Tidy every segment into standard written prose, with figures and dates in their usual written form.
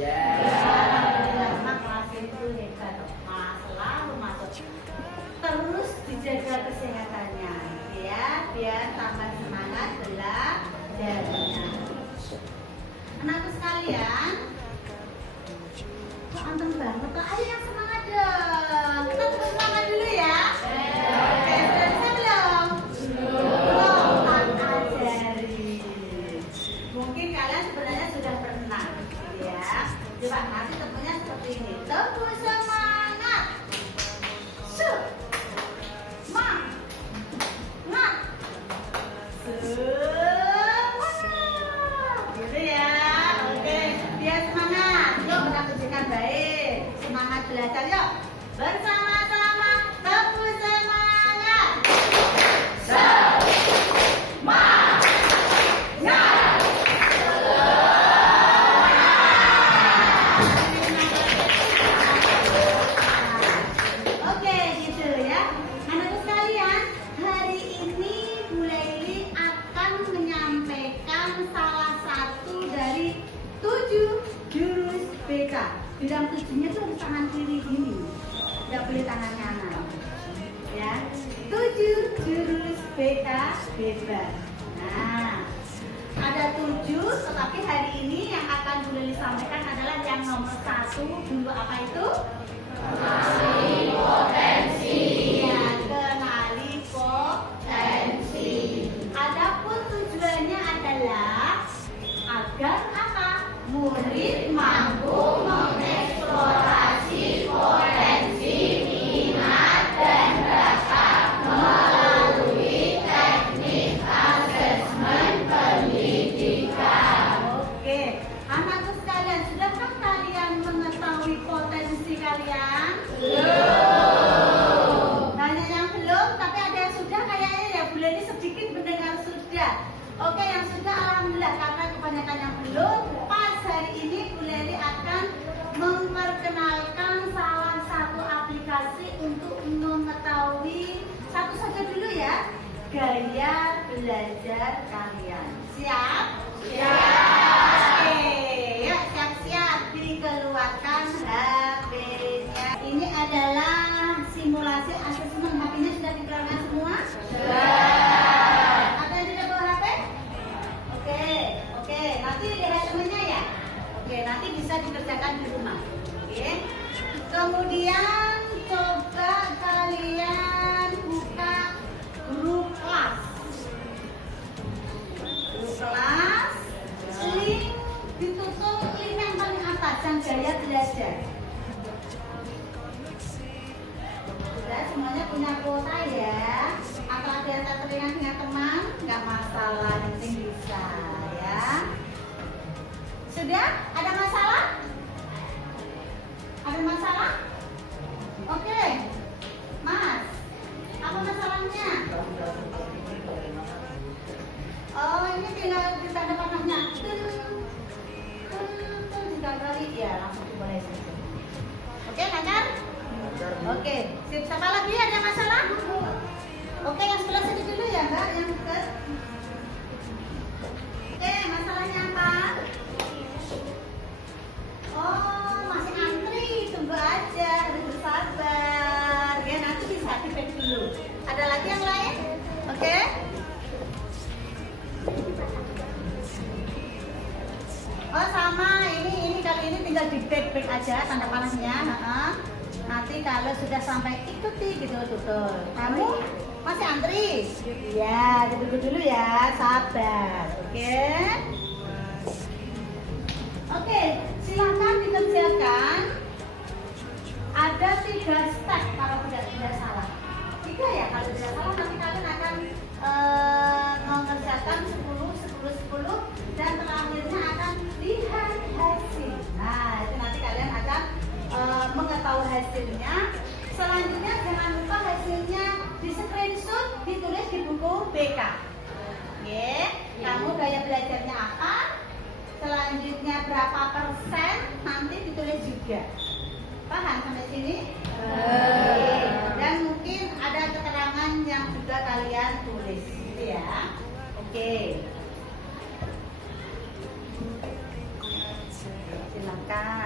Alhamdulillah, mak kelas itu hebat, Mas selalu masuk. Terus dijaga kesehatannya, ya, biar tambah semangat belajarnya. Anakku sekalian, kok anteng banget? Ayo yang semangat dong. Kita terus semangat dulu ya. Oke, sudah bisa belum? Belum, tak ajari. Mungkin kalian sebenarnya sudah pernah, ya. Coba nanti temunya seperti ini. Tepuk semangat. Semangat. Gitu ya. Oke, biar semangat. Yuk kita kerjakan baik. Semangat belajar yuk. Bersama-sama tepuk semangat. Oke, gitu ya. Anakku sekalian, hari ini Bu Laili akan menyampaikan salah satu dari 7 jurus BK. Bilang 7-nya tuh harus tangan kiri gini, nggak boleh tangan kanan. Ya, 7 jurus BK bebas. Nah, ada 7, tetapi hari ini yang akan Bu Laili sampaikan adalah yang nomor 1 dulu. Apa itu? Kenali potensi. Ya, kenali potensi. Adapun tujuannya adalah agar apa? Murid mampu mengeksplorasi potensi minat dan bakat melalui teknik asesmen pendidikan. Oke, anakku sekalian, sudahkah kalian mengetahui potensi kalian? Belum. Banyak yang belum, tapi ada yang sudah kayaknya ya. Bu Laili sedikit mendengar sudah. Oke, yang sudah alhamdulillah, karena kebanyakan yang belum. Pas hari ini Bu Laili akan memperkenalkan salah satu aplikasi untuk mengetahui satu saja dulu ya, gaya belajar kalian. Siap? Siap. Oke, yuk siap-siap dikeluarkan HP-nya. Ini adalah simulasi asesmen. HP-nya sudah dikeluarkan semua? Sudah. Ada yang tidak bawa HP? Oke, nanti lihat temennya ya. Oke, nanti bisa dikerjakan di rumah. Oke. Kemudian coba kalian buka grup kelas. Grup kelas, link ditutup link yang paling atas yang gaya belajar. Sudah semuanya punya kuota ya. Atau ada yang teringat dengan teman, nggak masalah, yang penting bisa ya. Sudah? Ada masalah? Ada masalah? Oke, Mas, apa masalahnya? Oh, ini tinggal ditanda panahnya. Tiga kali ya, langsung boleh saja. Oke, lancar? Oke, siapa lagi ada masalah? Oke, yang sebelah sini dulu ya, Mbak, yang dekat. Oke, masalahnya apa? Oh, masih antri, tunggu aja, harus bersabar. Ya, nanti bisa dipek dulu. Ada lagi yang lain? Oke? Oh, sama, ini kali ini tinggal di back aja tanda panahnya. Nanti kalau sudah sampai ikuti gitu, tutul. Kamu masih antri? Ya, tunggu dulu ya, sabar. Oke, silakan dikerjakan. Ada 3 step kalau tidak salah. 3 ya, kalau tidak salah nanti kalian akan mengerjakan 10, dan terakhirnya akan lihat hasil. Nah, itu nanti kalian akan mengetahui hasilnya. Selanjutnya jangan lupa hasilnya di screenshot, ditulis di buku BK. Oke, kamu gaya belajarnya apa? Selanjutnya berapa persen? Nanti ditulis juga. Paham sampai sini? Dan mungkin ada keterangan yang juga kalian tulis, gitu ya. Oke. Silakan.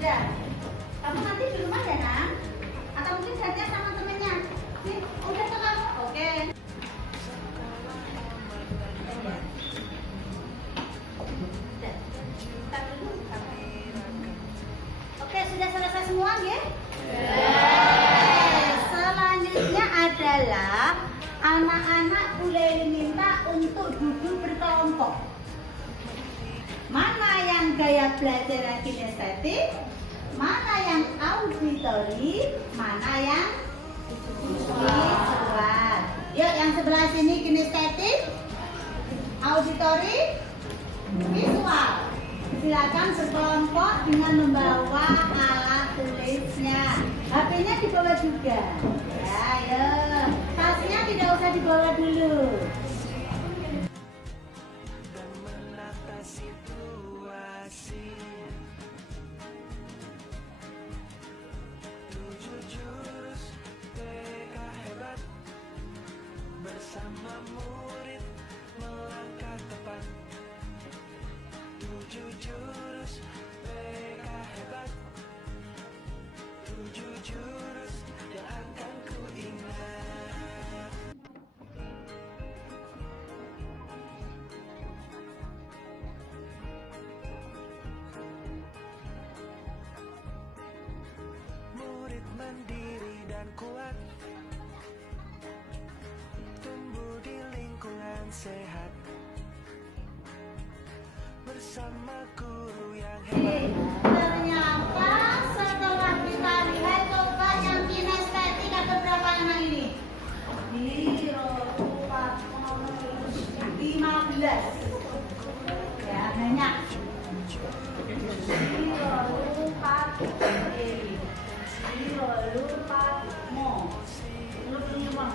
sudah. Kamu nanti di rumah ya, Nang? Atau mungkin gantian sama temennya? Nih, udah ke kamu? Oke. Oke, sudah selesai semua ya? Selanjutnya adalah anak-anak boleh diminta untuk duduk berkelompok. Mana yang gaya belajar kinestetik, mana yang auditori, mana yang visual. Yuk, yang sebelah sini kinestetik, auditori, visual. Silakan berkelompok dengan membawa alat tulisnya. HP-nya dibawa juga. Ya, ayo. Tasnya tidak usah dibawa dulu. Bersama murid melangkah tepat, 7 jurus PK hebat, 7 jurus yang akan ku ingat. Murid mandiri dan kuat, tumbuh di lingkungan sehat, bersama guru yang hebat. Ternyata setelah kita lihat coba yang kinestetik ada berapa anak ini? 15. Ya, banyak.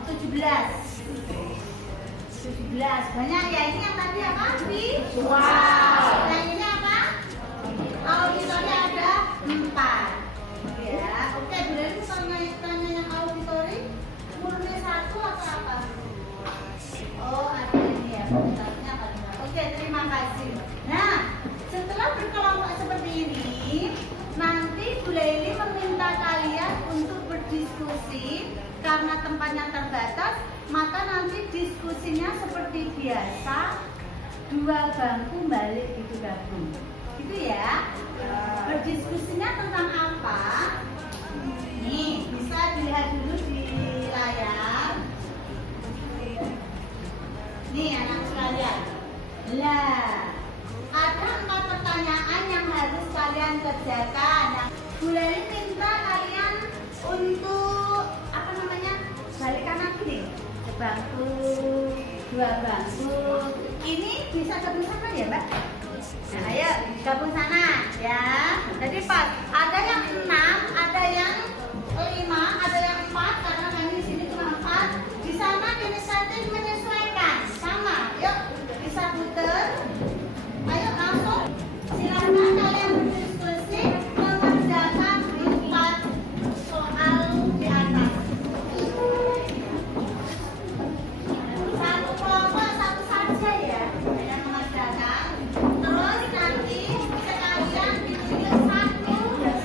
17. Banyak ya. Ini yang tadi apa? Wow. Yang ini apa? Auditori ada 4. Ya, oke. Boleh tanya yang auditori? Murni 1 atau apa? Oh, ada ini ya. Bentarnya paling enggak. Oke, terima kasih. Nah, setelah berkelompok seperti ini, nanti Bu Laili meminta kalian untuk berdiskusi. Karena tempatnya terbatas, maka nanti diskusinya seperti biasa, 2 bangku balik gitu gabung. Gitu ya. Berdiskusinya tentang apa? Nih, bisa dilihat dulu di layar. Nih anak sekalian. Lah, ada 4 pertanyaan yang harus kalian kerjakan. Nah, Bu Laili minta kalian untuk apa namanya? Balik kanan gini. Bangku, 2 bangku. Ini bisa gabung sana ya, Mbak? Nah, ayo gabung sana ya. Jadi pas ada yang 6, ada yang 5, ada yang 4 karena kami di sini cuma 4. Di sana kinestetik menyesuaikan sama. Yuk, bisa putar. Ayo langsung. Silakan kalian berdiskusi mengerjakan 4 soal di atas. Satu kelompok satu saja ya yang mengerjakan. Terus nanti sekalian ditunjuk satu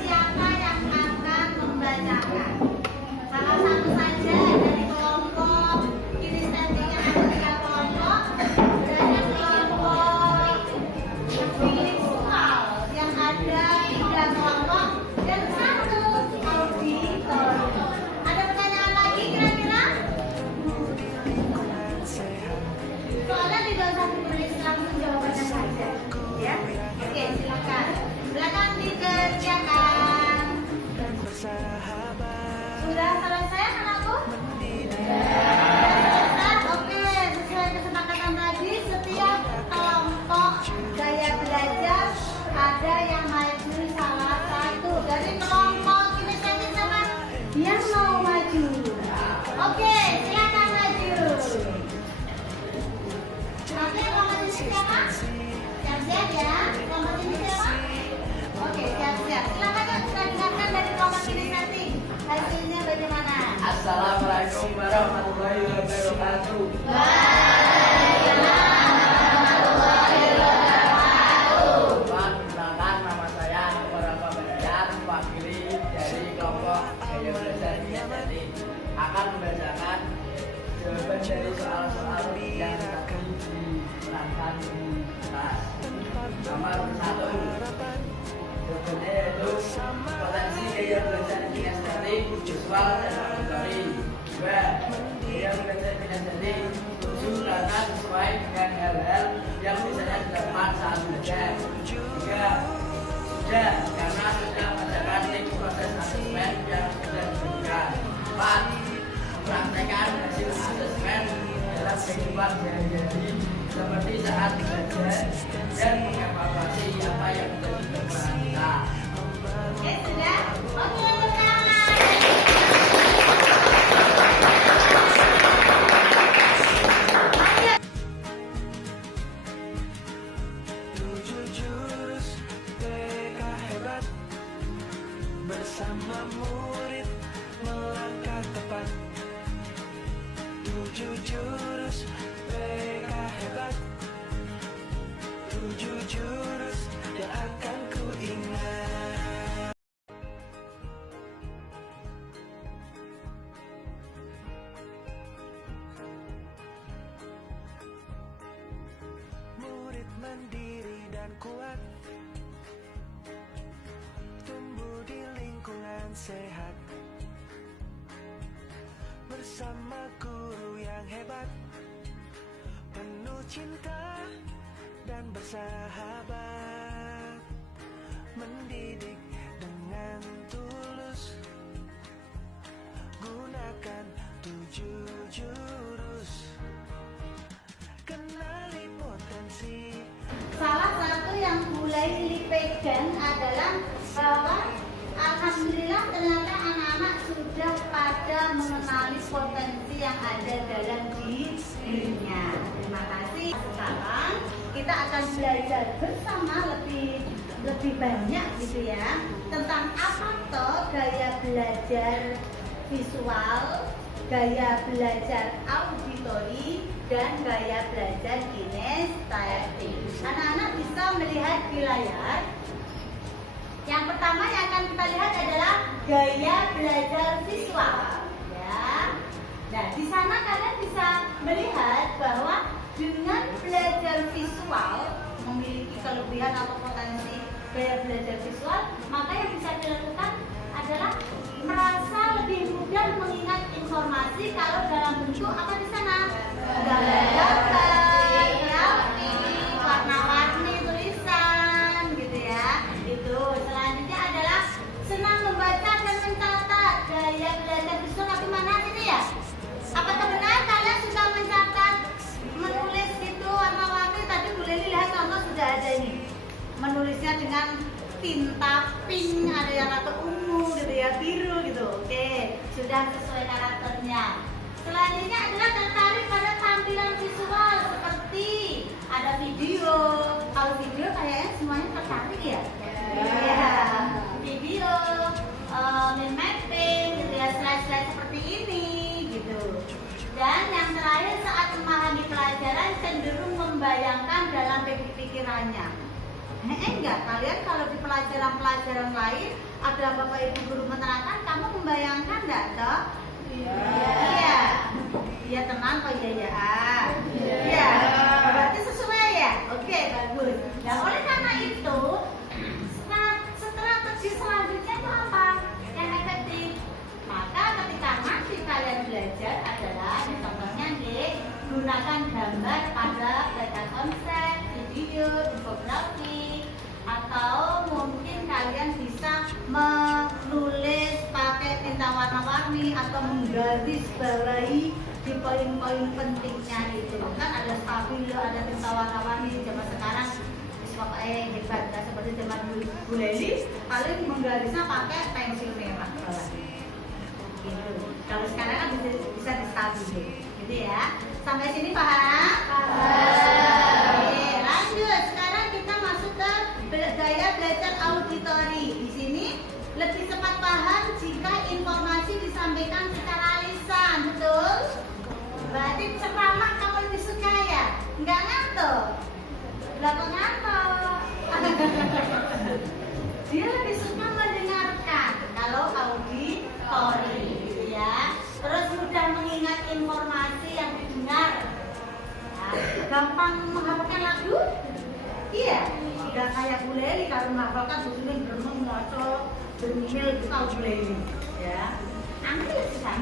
siapa yang akan membacakan. Salah satu saja dari kelompok kinestetik yang ada 3 kelompok. Dan kelompok visual yang ada 3 kelompok dan 1 auditori. Ada pertanyaan lagi kira-kira? Soalnya tidak usah ditulis, langsung jawabannya saja. Ya, oke silakan. Silakan dikerjakan. Sudah selesai anakku? Selesai. Oke, sesuai kesepakatan tadi, setiap kelompok gaya belajar ada yang maju salah satu dari kelompok kinestetik sama yang mau maju. Oke, silakan maju. Oke, kelompok ini siapa? Siap-siap ya. Kelompok ini siapa? Oke, siap-siap. Silakan yuk kita dengarkan dari kelompok kinestetik. Hasilnya bagaimana? Assalamualaikum warahmatullahi wabarakatuh. Perkenalkan, nama saya Nur Rahman Badayat. visual dan auditory. 2. Dia belajar jadi 7 karena sesuai dengan hal-hal yang biasanya dilakukan saat belajar. 3. Sudah karena sudah menjalankan proses asesmen yang sudah diberikan. 4. Mempraktekkan hasil asesmen dalam kehidupan sehari-hari seperti saat belajar dan mengevaluasi apa yang menjadi kekurangan kita. Oke, sudah? Oke, tepuk tangan. Tujuh jurus TK hebat, bersama murid melangkah tepat. Tujuh jurus TK hebat, tujuh jurus yang akan ku ingat. Murid mandiri dan kuat, tumbuh di lingkungan sehat, bersama guru yang hebat, penuh cinta dan bersahabat, mendidik dengan tulus, gunakan tujuh jurus, kenali potensi. Salah satu yang mulai dipegang adalah bahwa alhamdulillah ternyata anak-anak sudah pada mengenali potensi yang ada dalam dirinya. Terima kasih. Sekarang kita akan belajar bersama lebih banyak gitu ya tentang apa toh gaya belajar visual, gaya belajar auditori, dan gaya belajar kinestetik. Anak-anak bisa melihat di layar. Yang pertama yang akan kita lihat adalah gaya belajar visual. Ya. Nah, di sana kalian bisa melihat bahwa dengan belajar visual memiliki kelebihan atau potensi gaya belajar visual, maka yang bisa dilakukan adalah merasa lebih mudah mengingat informasi kalau dalam bentuk apa di sana? Gambar-gambar, grafik, warna-warni, tulisan, gitu ya. Itu selanjutnya adalah senang membaca dan mencatat. Gaya belajar visual bagaimana ini ya? Apakah benar kalian suka mencatat, menulis gitu warna-warni? Tadi boleh lihat contoh sudah ada ini. Menulisnya dengan tinta pink, ada yang warna ungu gitu ya, biru gitu. Oke, sudah sesuai karakternya. Selanjutnya adalah tertarik pada tampilan visual seperti ada video. Kalau video kayaknya semuanya tertarik ya. Ya. Video, mind mapping gitu ya, slide-slide seperti ini gitu. Dan yang terakhir saat memahami pelajaran cenderung membayangkan dalam pikirannya. Enggak, kalian kalau di pelajaran-pelajaran lain ada bapak ibu guru menerangkan, kamu membayangkan enggak toh? Iya. Iya tenang kok ya. Iya. Berarti sesuai ya? Oke, bagus. Nah, oleh karena itu, strategi selanjutnya itu apa? Yang efektif. Maka ketika nanti kalian belajar adalah contohnya gunakan gambar pada data konsep, video, infografi, atau mungkin kalian bisa menulis pakai tinta warna-warni atau menggaris bawahi di poin-poin pentingnya itu. Kan ada stabilo, ada tinta warna-warni di zaman sekarang pokoknya hebat, nggak seperti zaman Bu Leli, paling menggarisnya pakai pensil merah bawah. Gitu. Kalau sekarang kan bisa di stabilo, gitu ya. Sampai sini paham? Paham. Oke, lanjut. Sekarang kita masuk ke gaya belajar auditori. Di sini lebih cepat paham jika informasi disampaikan secara lisan, betul? Berarti ceramah kamu lebih suka ya? Enggak ngantuk? Lah kok ngantuk? Dia lebih suka mendengarkan kalau auditori, gitu ya. Terus mudah mengingat informasi yang didengar. Nah, gampang menghafalkan lagu? Iya, tidak kayak Bu Leli kalau menghafalkan bukunya bermeng, ngocok, bermil itu tahu Bu Leli, ya. Ambil sudah.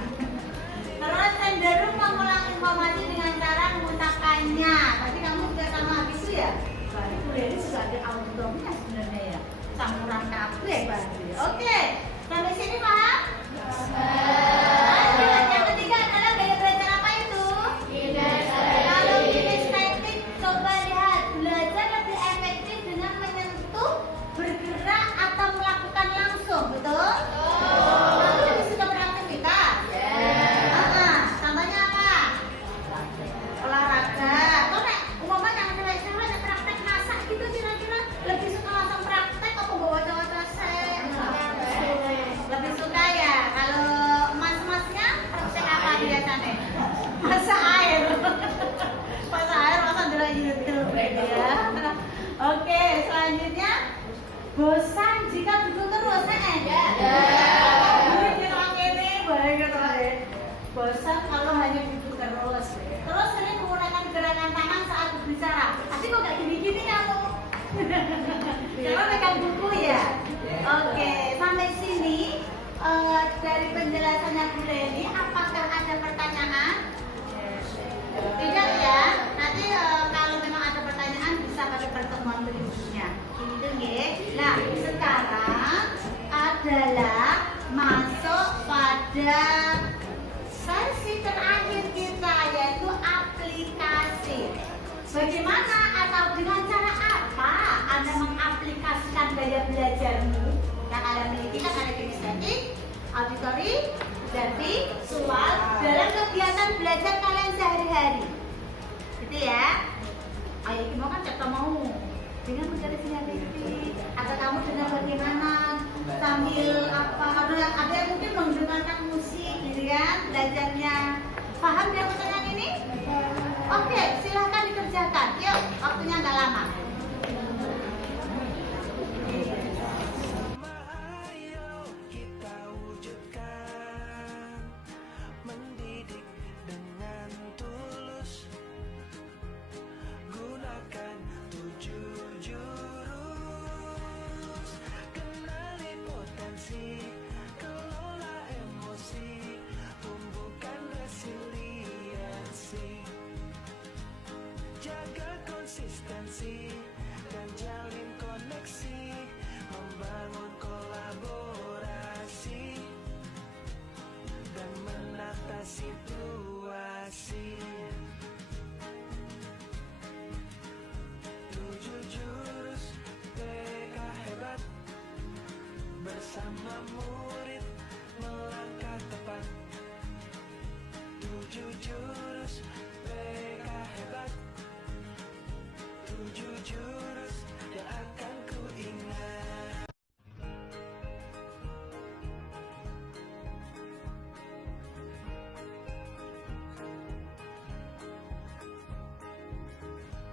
Terus cenderung mengulang informasi dengan cara mengucapkannya. Tadi kamu juga sama habis itu ya? Berarti kuliah ini sudah ada auditornya sebenarnya ya. Campuran kabeh berarti. Oke, sampai sini paham? Lanjut, yang ketiga adalah gaya belajar apa itu? Kalau kinestetik, coba lihat. Belajar lebih efektif dengan menyentuh, bergerak, atau melakukan langsung, betul? Kamu lebih suka beraktivitas? Contohnya apa? Olahraga. Kok nek umpamanya yang cewek-cewek nek praktek masak gitu kira-kira lebih suka langsung praktek apa bawa cowok-cowok lebih suka ya? Kalau mas-masnya praktek apa biasanya? Masak air. Masak air masa dulu YouTube ya. Oke, selanjutnya bosan jika duduk terus ya. Ini kita ini baik bosan kalau hanya duduk terus. Terus sering menggunakan gerakan tangan saat berbicara. Tapi kok gak gini-gini kamu? Coba pegang buku ya. Oke, sampai sini dari penjelasannya Bu Leni, apakah ada pertanyaan? Tidak ya. Nanti kalau memang ada pertanyaan bisa pada pertemuan berikutnya. Gitu ya. Nah, sekarang adalah masuk pada sesi terakhir kita, yaitu aplikasi. Bagaimana atau dengan cara apa Anda mengaplikasikan gaya belajarmu yang Anda miliki, kan ada kinestetik, auditori, dan visual dalam kegiatan belajar kalian sehari-hari. Gitu ya. Ayo, mau kan kita mau dengan mencari sinyal TV atau kamu dengan bagaimana sambil apa, ada yang mungkin mendengarkan musik gitu kan belajarnya. Paham ya pertanyaan ini? Oke, silahkan dikerjakan. Yuk, waktunya nggak lama. Ayo kita wujudkan, mendidik dengan tulus, gunakan 7 jurus, kenali potensi, kelola emosi, tumbuhkan resiliensi, jaga konsistensi dan jalin koneksi, membangun kolaborasi dan menata situasi. 7 jurus TK hebat, bersama murid melangkah tepat. 7 jurus TK hebat, 7 jurus yang akan ku ingat.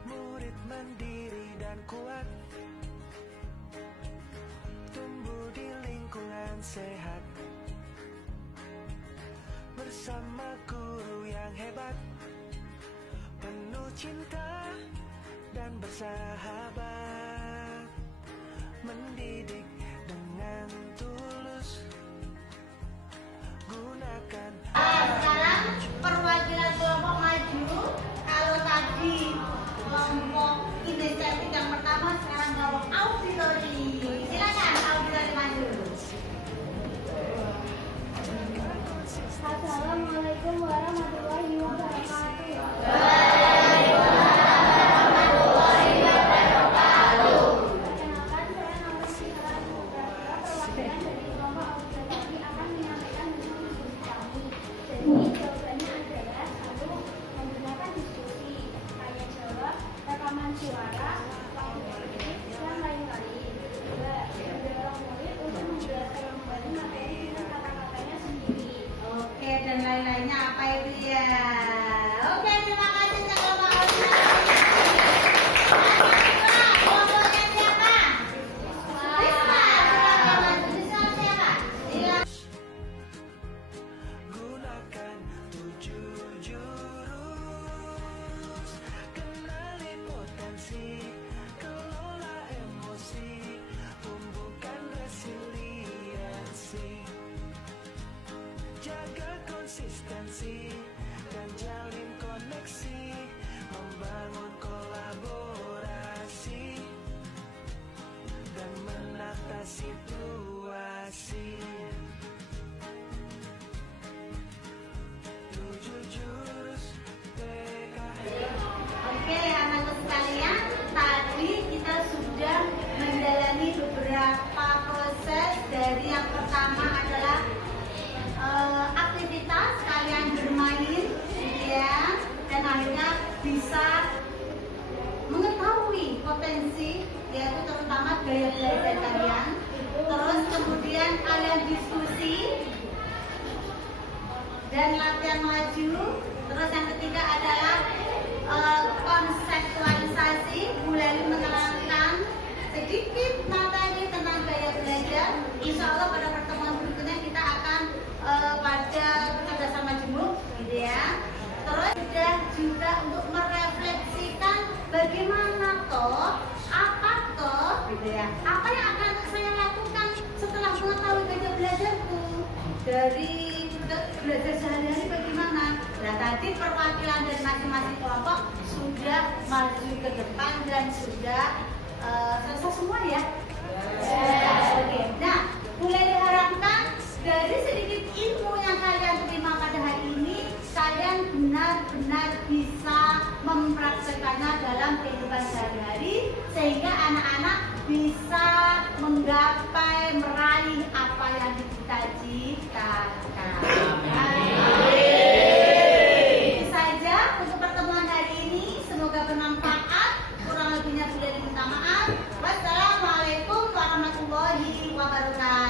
Murid mandiri dan kuat, tumbuh di lingkungan sehat, bersama guru yang hebat, penuh cinta dan bersahabat, mendidik dengan tulus, gunakan. Sekarang perwakilan kelompok maju. Kalau tadi kelompok kinestetik yang pertama, sekarang kelompok auditori. Silakan auditori maju. Assalamualaikum warahmatullahi wabarakatuh. Perkenalkan, saya nama Syifa Jadi yang pertama adalah aktivitas kalian bermain, ya, dan akhirnya bisa mengetahui potensi, yaitu terutama gaya belajar kalian. Terus kemudian kalian diskusi dan latihan maju. Terus yang ketiga adalah konseptualisasi, mulai menerangkan sedikit materi tentang gaya belajar. Insya Allah pada pertemuan berikutnya kita akan pada kecerdasan majemuk, gitu ya. Terus sudah juga untuk merefleksikan bagaimana toh, apa toh, gitu ya. Apa yang akan saya lakukan setelah mengetahui gaya belajarku dari belajar sehari-hari bagaimana. Nah, tadi perwakilan dari masing-masing kelompok sudah maju ke depan dan sudah selesai semua ya. Oke. Nah, mulai diharapkan dari sedikit ilmu yang kalian terima pada hari ini, kalian benar-benar bisa mempraktekannya dalam kehidupan sehari-hari sehingga anak-anak bisa menggapai, meraih apa yang dicita-citakan. Itu saja untuk pertemuan hari ini. Semoga bermanfaat. Kurang lebihnya sudah diminta maaf. Wassalamualaikum warahmatullahi wabarakatuh.